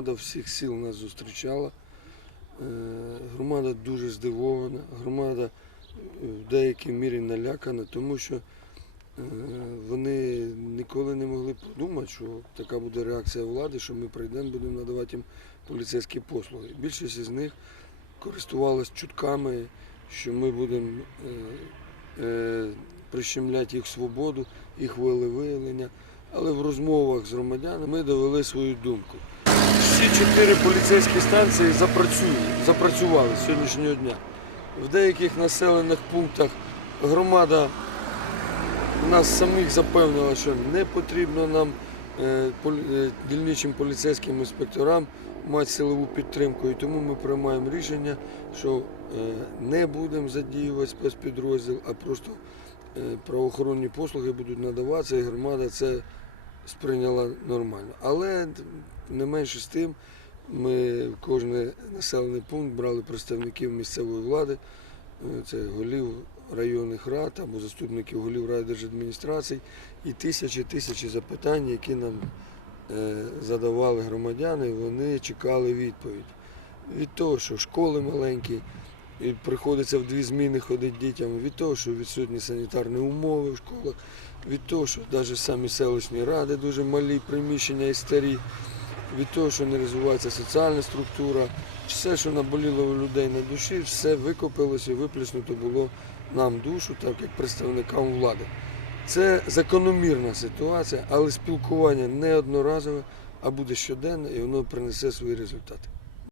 Громада всіх сіл нас зустрічала. Е, Громада дуже здивована, громада е, в деякій мірі налякана, тому що е, вони ніколи не могли подумати, що така буде реакція влади, що ми прийдемо, будемо надавати їм поліцейські послуги. Більшість із них користувалась чутками, що ми будемо прищемляти їх свободу, їх волевиявлення. Але в розмовах з громадянами ми довели свою думку. Всі чотири поліцейські станції запрацювали з сьогоднішнього дня. В деяких населених пунктах громада нас самих запевнила, що не потрібно нам е, е, дільничим поліцейським інспекторам мати силову підтримку. І тому ми приймаємо рішення, що е, не будемо задіювати спецпідрозділ, а просто правоохоронні послуги будуть надаватися, і громада це сприйняла нормально. Але не менше з тим, ми в кожний населений пункт брали представників місцевої влади, е, це голів районних рад або заступників голів райдержадміністрацій, і тисячі тисячі запитань, які нам е, задавали громадяни, вони чекали відповідь. Від того, що школи маленькі, і приходиться в дві зміни ходити дітям, від того, що відсутні санітарні умови в школах, від того, що навіть самі селищні ради дуже малі приміщення і старі, від того, що не розвивається соціальна структура, все, що наболіло у людей на душі, все викопилося і виплеснуто було нам душу, так як представникам влади. Це закономірна ситуація, але спілкування не одноразове, а буде щоденне і воно принесе свої результати.